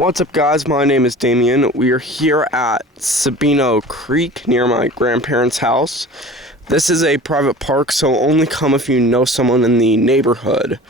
What's up, guys? My name is Damien. We are here at Sabino Creek near my grandparents' house. This is a private park, so only come if you know someone in the neighborhood.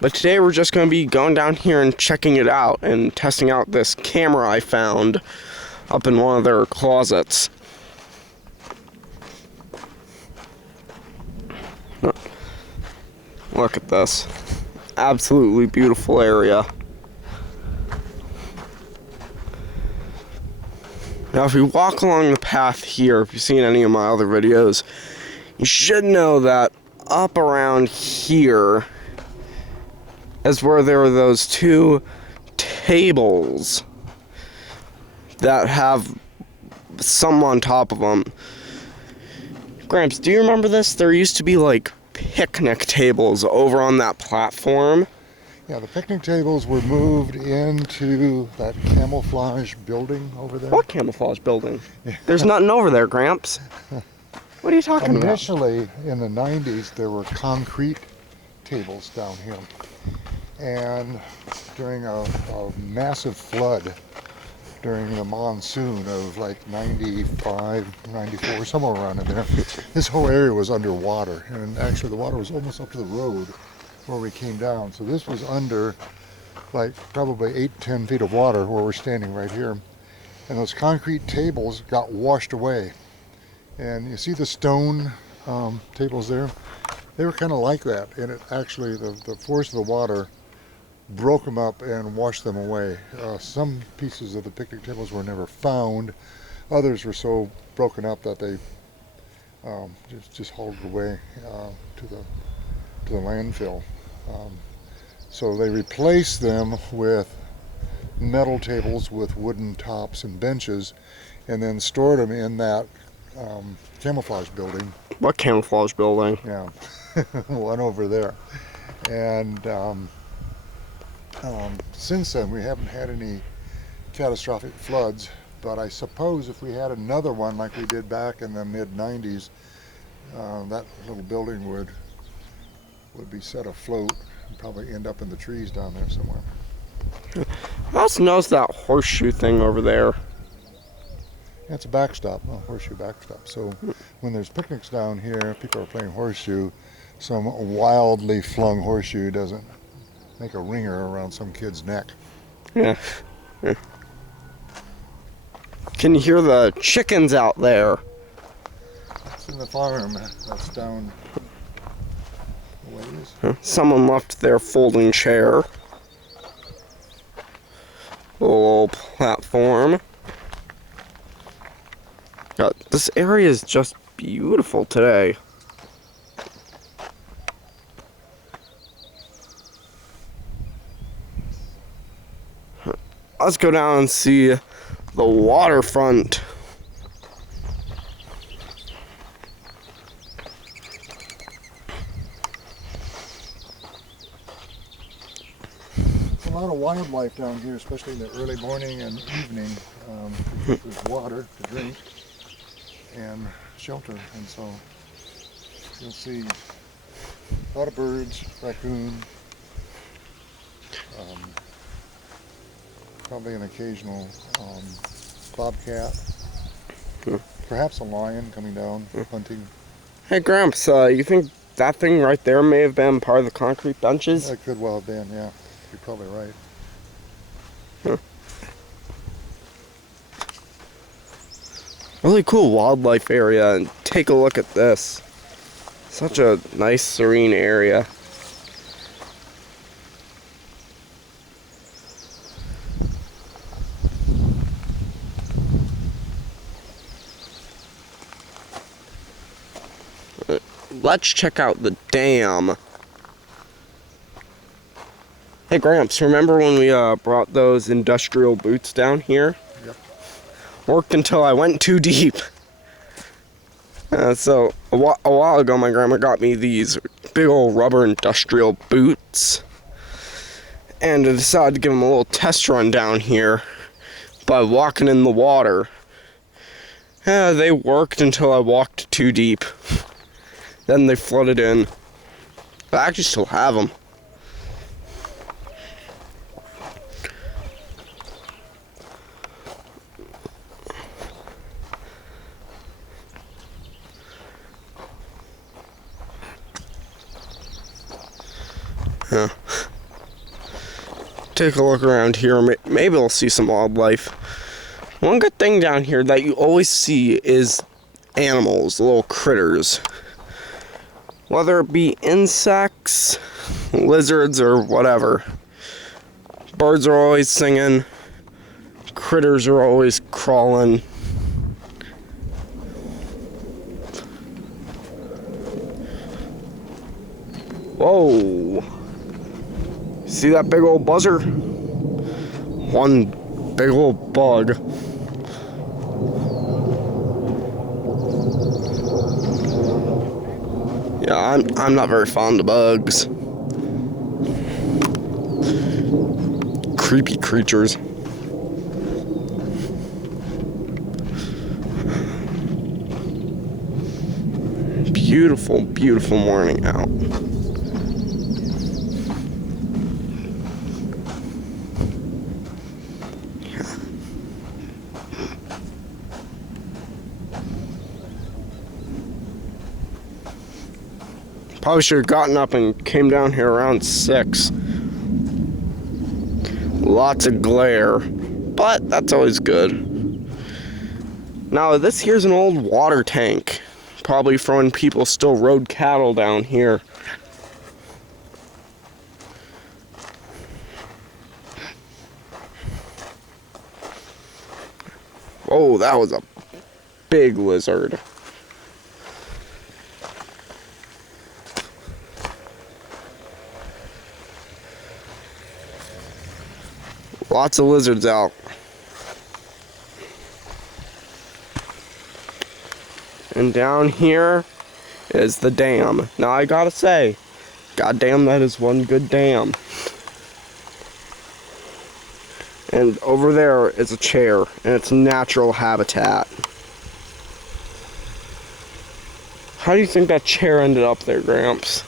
But today we're just going to be going down here and checking it out and testing out this camera I found up in one of their closets. Look at this. Absolutely beautiful area. Now, if you walk along the path here, if you've seen any of my other videos, you should know that up around here is where there are those two tables that have something on top of them. Gramps, do you remember this? There used to be like picnic tables over on that platform. Yeah, the picnic tables were moved into that camouflage building over there. What camouflage building? There's nothing over there, Gramps. What are you talking about? Initially, in the 90s, there were concrete tables down here. And during a massive flood, during the monsoon of like 95, 94, somewhere around in there, this whole area was underwater. And actually the water was almost up to the road where we came down. So this was under like probably 8-10 feet of water where we're standing right here. And those concrete tables got washed away. And you see the stone tables there? They were kind of like that. And it actually, the force of the water broke them up and washed them away. Some pieces of the picnic tables were never found. Others were so broken up that they just hauled it away to the landfill. So they replaced them with metal tables with wooden tops and benches, and then stored them in that camouflage building. What camouflage building? Yeah, one over there. And since then we haven't had any catastrophic floods, but I suppose if we had another one like we did back in the mid-90s, that little building would be set afloat and probably end up in the trees down there somewhere. I also noticed that horseshoe thing over there. Yeah, it's a backstop, a horseshoe backstop. So when there's picnics down here, people are playing horseshoe, some wildly flung horseshoe doesn't make a ringer around some kid's neck. Yeah. Can you hear the chickens out there? It's in the farm. That's down a ways. Someone left their folding chair. Little platform. God, this area is just beautiful today. Let's go down and see the waterfront. A lot of wildlife down here, especially in the early morning and evening. There's water to drink and shelter, and so you'll see a lot of birds, raccoon, probably an occasional bobcat, perhaps a lion coming down hunting. Hey, Gramps, you think that thing right there may have been part of the concrete benches? That could well have been, yeah. You're probably right. Really cool wildlife area, and take a look at this. Such a nice, serene area. Let's check out the dam. Hey, Gramps, remember when we brought those industrial boots down here? Yep. Worked until I went too deep. So a while ago, my grandma got me these big old rubber industrial boots. And I decided to give them a little test run down here by walking in the water. They worked until I walked too deep. Then they flooded in. But I actually still have them. Huh. Take a look around here. Maybe we'll see some wildlife. One good thing down here that you always see is animals, little critters. Whether it be insects, lizards, or whatever. Birds are always singing. Critters are always crawling. Whoa. See that big old buzzer? One big old bug. Yeah, I'm not very fond of bugs. Creepy creatures. Beautiful, beautiful morning out. Probably should have gotten up and came down here around 6. Lots of glare, but that's always good. Now, this here's an old water tank. Probably from when people still rode cattle down here. Whoa, that was a big lizard. Lots of lizards out. And down here is the dam. Now I gotta say, goddamn, that is one good dam. And over there is a chair, and it's natural habitat. How do you think that chair ended up there, Gramps?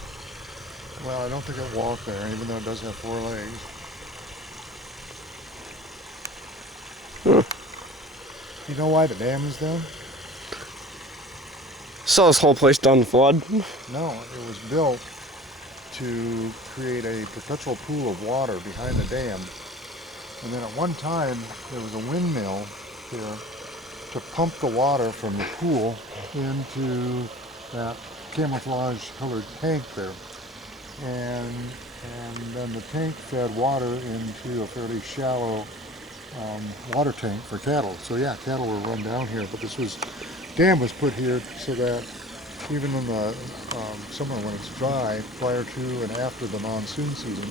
Well, I don't think it walked there, even though it does have 4 legs. You know why the dam is there? So this whole place done flood? No, it was built to create a perpetual pool of water behind the dam. And then at one time, there was a windmill there to pump the water from the pool into that camouflage colored tank there. And then the tank fed water into a fairly shallow water tank for cattle. So yeah, cattle were run down here, but dam was put here so that even in the summer when it's dry, prior to and after the monsoon season,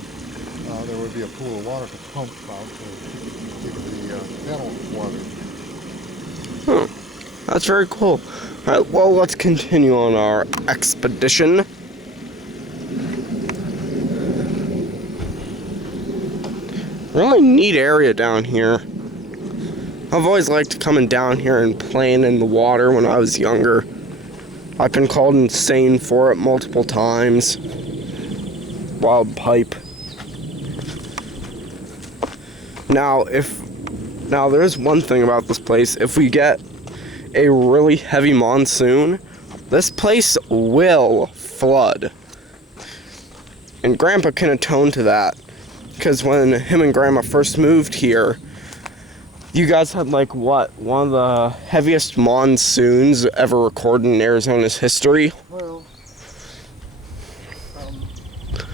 there would be a pool of water to pump out to keep the cattle watered. That's very cool. Alright, well, let's continue on our expedition. Really neat area down here. I've always liked coming down here and playing in the water when I was younger. I've been called insane for it multiple times. Wild pipe. Now there's one thing about this place. If we get a really heavy monsoon, this place will flood. And Grandpa can atone to that. Because when him and Grandma first moved here, you guys had like what? One of the heaviest monsoons ever recorded in Arizona's history? Well, it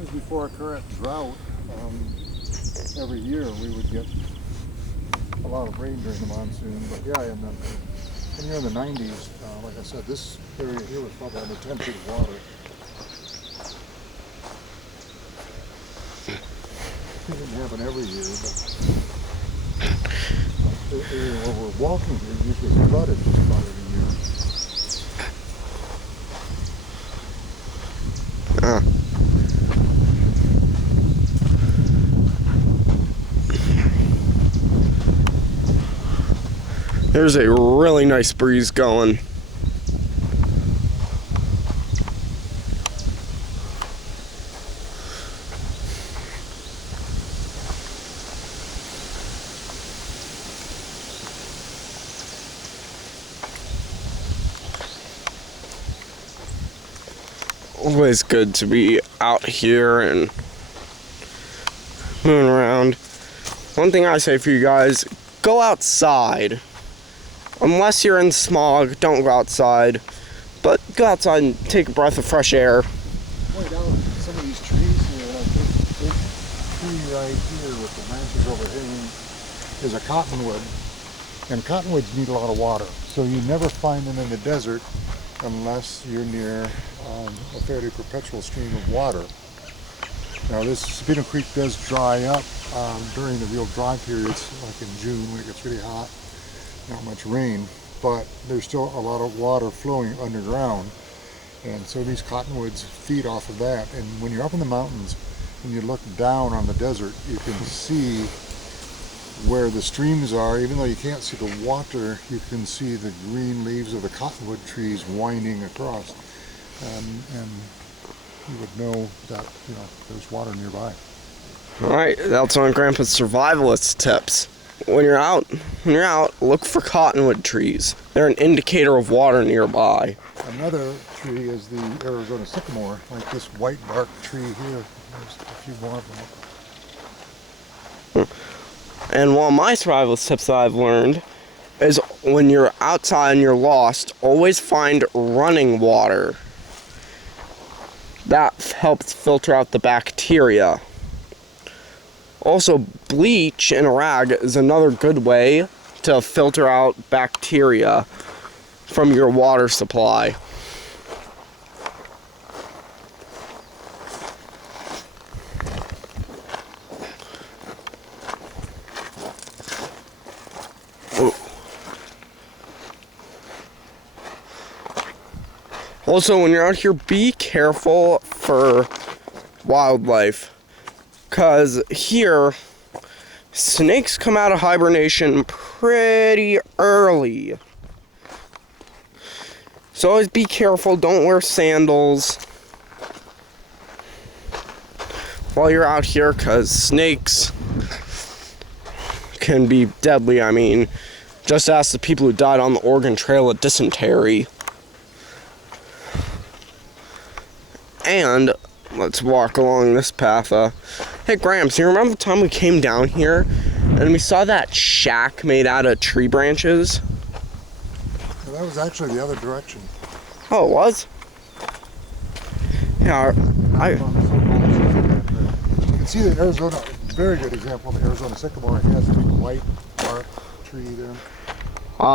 was before our current drought. Every year we would get a lot of rain during the monsoon. But yeah, in the 90s, like I said, this area here was probably under 10 feet of water. It didn't happen every year, but the area where we're walking here usually flooded just about every year. There's a really nice breeze going. always good to be out here and moving around. One thing I say for you guys, go outside. Unless you're in smog, don't go outside. But go outside and take a breath of fresh air. Point out some of these trees here, like this big tree right here with the branches overhanging is a cottonwood. And cottonwoods need a lot of water. So you never find them in the desert unless you're near a fairly perpetual stream of water. Now this Sabino Creek does dry up during the real dry periods, like in June when it gets really hot, not much rain, but there's still a lot of water flowing underground. And so these cottonwoods feed off of that. And when you're up in the mountains and you look down on the desert, you can see where the streams are. Even though you can't see the water, you can see the green leaves of the cottonwood trees winding across. And you would know that, you know, there's water nearby. Alright, that's one of Grandpa's survivalist tips. When you're out, look for cottonwood trees. They're an indicator of water nearby. Another tree is the Arizona sycamore, like this white bark tree here. There's a few more of them. And one of my survivalist tips that I've learned is when you're outside and you're lost, always find running water. That helps filter out the bacteria. Also, bleach in a rag is another good way to filter out bacteria from your water supply. Also, when you're out here, be careful for wildlife. Because here, snakes come out of hibernation pretty early. So always be careful, don't wear sandals while you're out here, because snakes can be deadly. I mean, just ask the people who died on the Oregon Trail of dysentery. And let's walk along this path. Hey Gramps, you remember the time we came down here and we saw that shack made out of tree branches? Well, that was actually the other direction. Oh, it was? Yeah, You can see the Arizona, very good example of the Arizona sycamore. It has a big white bark tree there.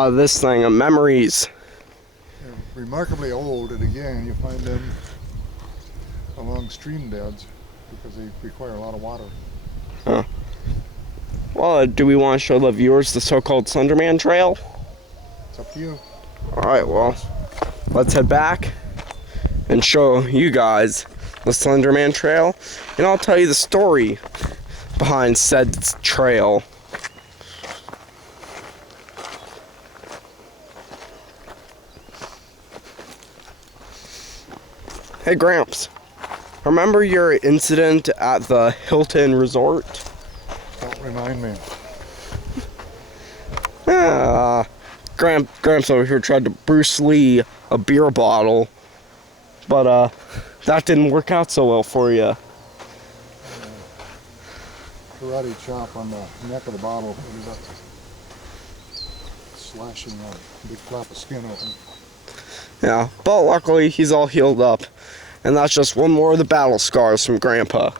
This thing, memories. They're remarkably old, and again, you find them along stream beds because they require a lot of water. Huh. Well, do we want to show the viewers the so-called Slenderman Trail? It's up to you. Alright, well, let's head back and show you guys the Slenderman Trail, and I'll tell you the story behind said trail. Hey Gramps, remember your incident at the Hilton Resort? Don't remind me. Gramps over here tried to Bruce Lee a beer bottle, but that didn't work out so well for you. Karate chop on the neck of the bottle ended up slashing a big flap of skin open. Yeah, but luckily he's all healed up, and that's just one more of the battle scars from Grandpa,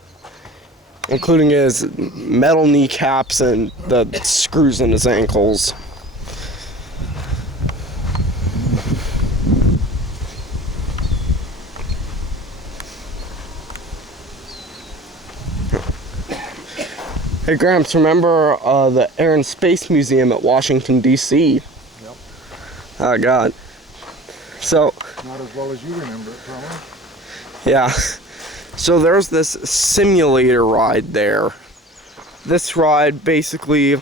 including his metal kneecaps and the screws in his ankles. Hey Gramps, remember the Air and Space Museum at Washington, D.C.? Yep. Oh God. So, Not as well as you remember it, probably. yeah. So there's this simulator ride there. This ride basically, it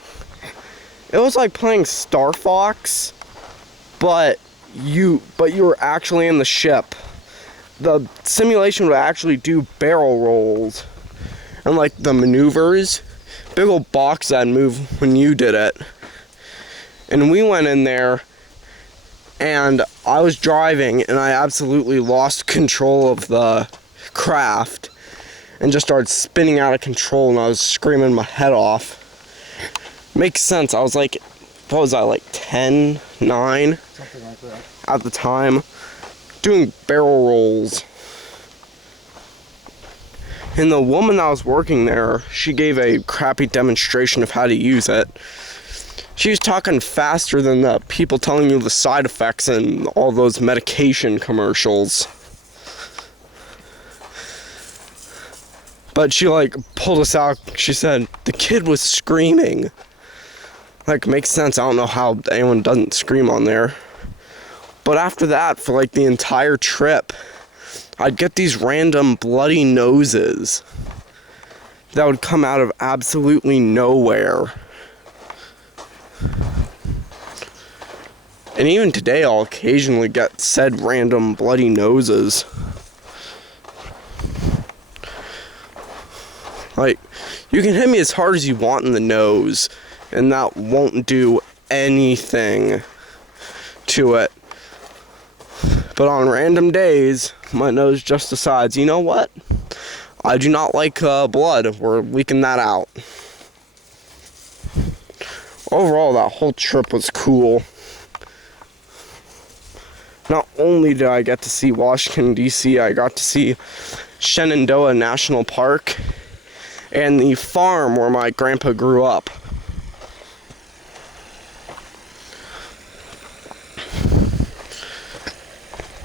was like playing Star Fox, but you were actually in the ship. The simulation would actually do barrel rolls and like the maneuvers. Big old box that'd move when you did it. And we went in there And I was driving, and I absolutely lost control of the craft and just started spinning out of control, and I was screaming my head off. Makes sense. I was like, what was I, like 10, 9? Something like that. At the time, doing barrel rolls. And the woman that was working there, she gave a crappy demonstration of how to use it. She was talking faster than the people telling you the side effects and all those medication commercials. But she like pulled us out. She said the kid was screaming. Like, makes sense. I don't know how anyone doesn't scream on there. But after that, for like the entire trip, I'd get these random bloody noses that would come out of absolutely nowhere. And even today, I'll occasionally get said random bloody noses. Like, you can hit me as hard as you want in the nose, and that won't do anything to it. But on random days, my nose just decides, you know what? I do not like blood. We're leaking that out. Overall, that whole trip was cool. Not only did I get to see Washington, D.C., I got to see Shenandoah National Park and the farm where my grandpa grew up.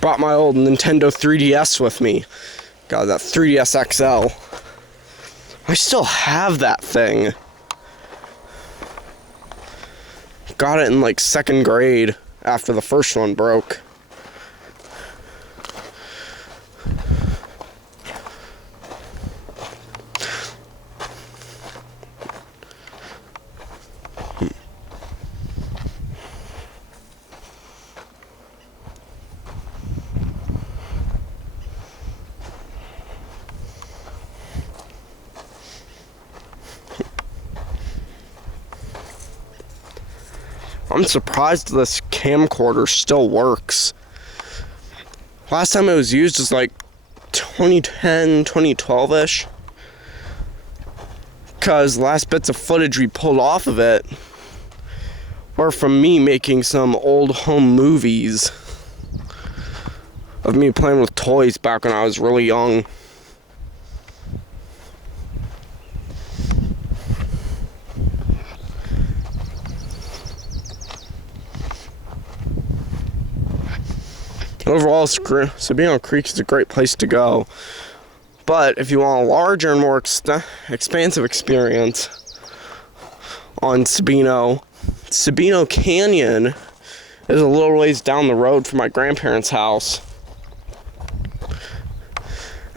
Brought my old Nintendo 3DS with me. Got that 3DS XL. I still have that thing. Got it in like 2nd grade after the first one broke. I'm surprised this camcorder still works. Last time it was used was like 2010, 2012-ish. Because last bits of footage we pulled off of it were from me making some old home movies of me playing with toys back when I was really young. Overall, Sabino Creek is a great place to go. But if you want a larger and more expansive experience on Sabino Canyon is a little ways down the road from my grandparents' house.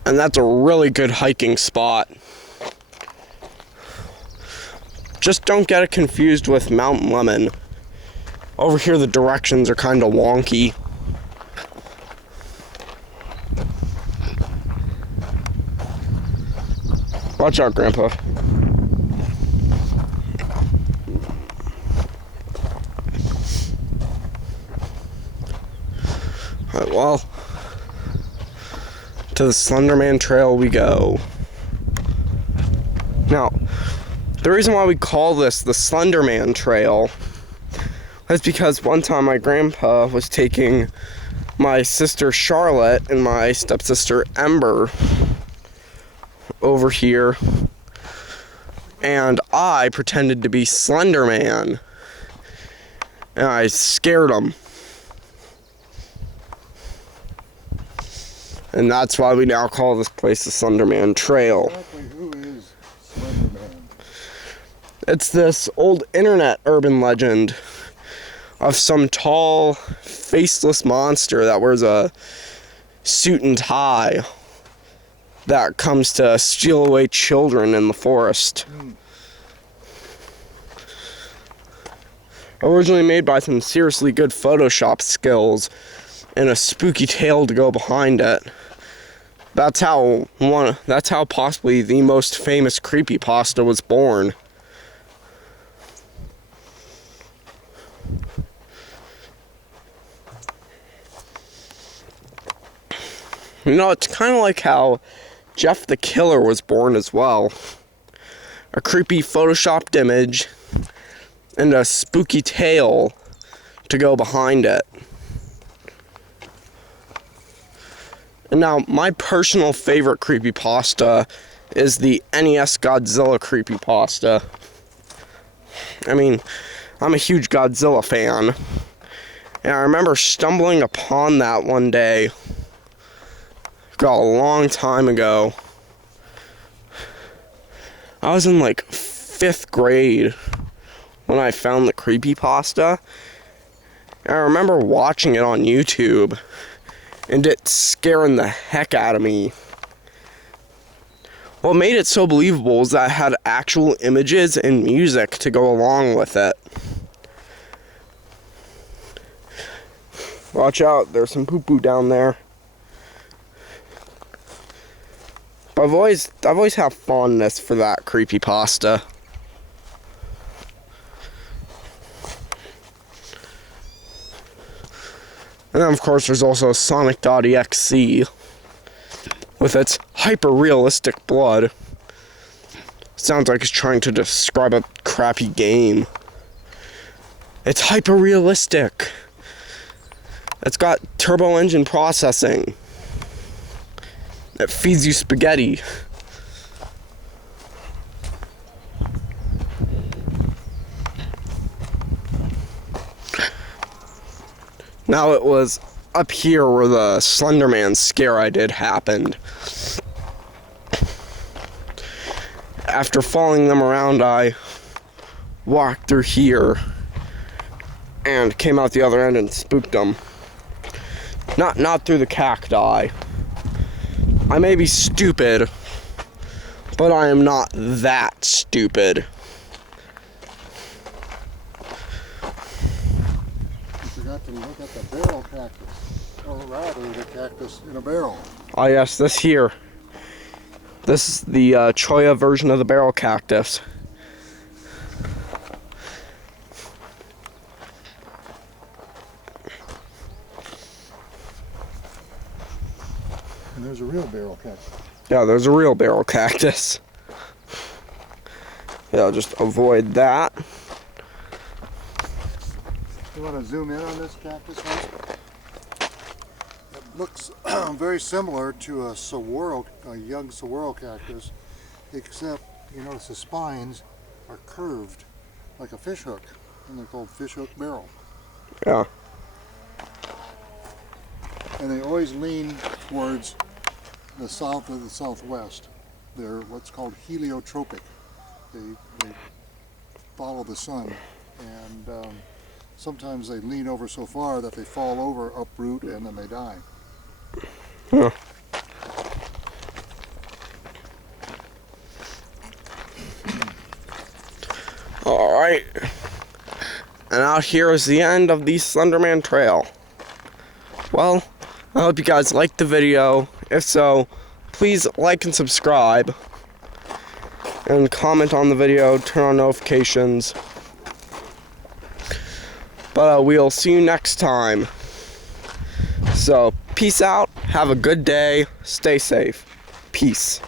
And that's a really good hiking spot. Just don't get it confused with Mount Lemon. Over here, the directions are kind of wonky. Watch out, Grandpa. Alright, well, to the Slenderman Trail we go. Now, the reason why we call this the Slenderman Trail is because one time my grandpa was taking my sister Charlotte and my stepsister Ember over here, and I pretended to be Slenderman, and I scared them. And that's why we now call this place the Slenderman Trail. Exactly who is Slenderman? It's this old internet urban legend of some tall, faceless monster that wears a suit and tie that comes to steal away children in the forest. Originally made by some seriously good Photoshop skills and a spooky tale to go behind it. That's how possibly the most famous creepypasta was born. You know, it's kind of like how Jeff the Killer was born as well. A creepy photoshopped image and a spooky tale to go behind it. And now, my personal favorite creepypasta is the NES Godzilla creepypasta. I mean, I'm a huge Godzilla fan. And I remember stumbling upon that one day. A long time ago. I was in like 5th grade when I found the creepypasta. And I remember watching it on YouTube and it scaring the heck out of me. What made it so believable is that it had actual images and music to go along with it. Watch out, there's some poo-poo down there. But I've always had fondness for that creepypasta. And then of course there's also Sonic Dot Exe with its hyper-realistic blood. Sounds like it's trying to describe a crappy game. It's hyper-realistic. It's got turbo engine processing. It feeds you spaghetti. Now it was up here where the Slenderman scare I did happened. After following them around, I walked through here and came out the other end and spooked them. Not through the cacti. I may be stupid, but I am not that stupid. You forgot to look at the barrel cactus, or rather the cactus in a barrel. Ah yes, this here. This is the Choya version of the barrel cactus. And there's a real barrel cactus. Yeah, there's a real barrel cactus. Yeah, I'll just avoid that. You want to zoom in on this cactus one? It looks very similar to a young saguaro cactus, except you notice the spines are curved like a fish hook, and they're called Fishhook Barrel. Yeah. And they always lean towards the south or the southwest. They're what's called heliotropic. They follow the sun, and sometimes they lean over so far that they fall over, uproot, and then they die. Huh. Alright. And out here is the end of the Slenderman Trail. Well, I hope you guys liked the video. If so, please like and subscribe. And comment on the video, turn on notifications. But we'll see you next time. So, peace out, have a good day, stay safe. Peace.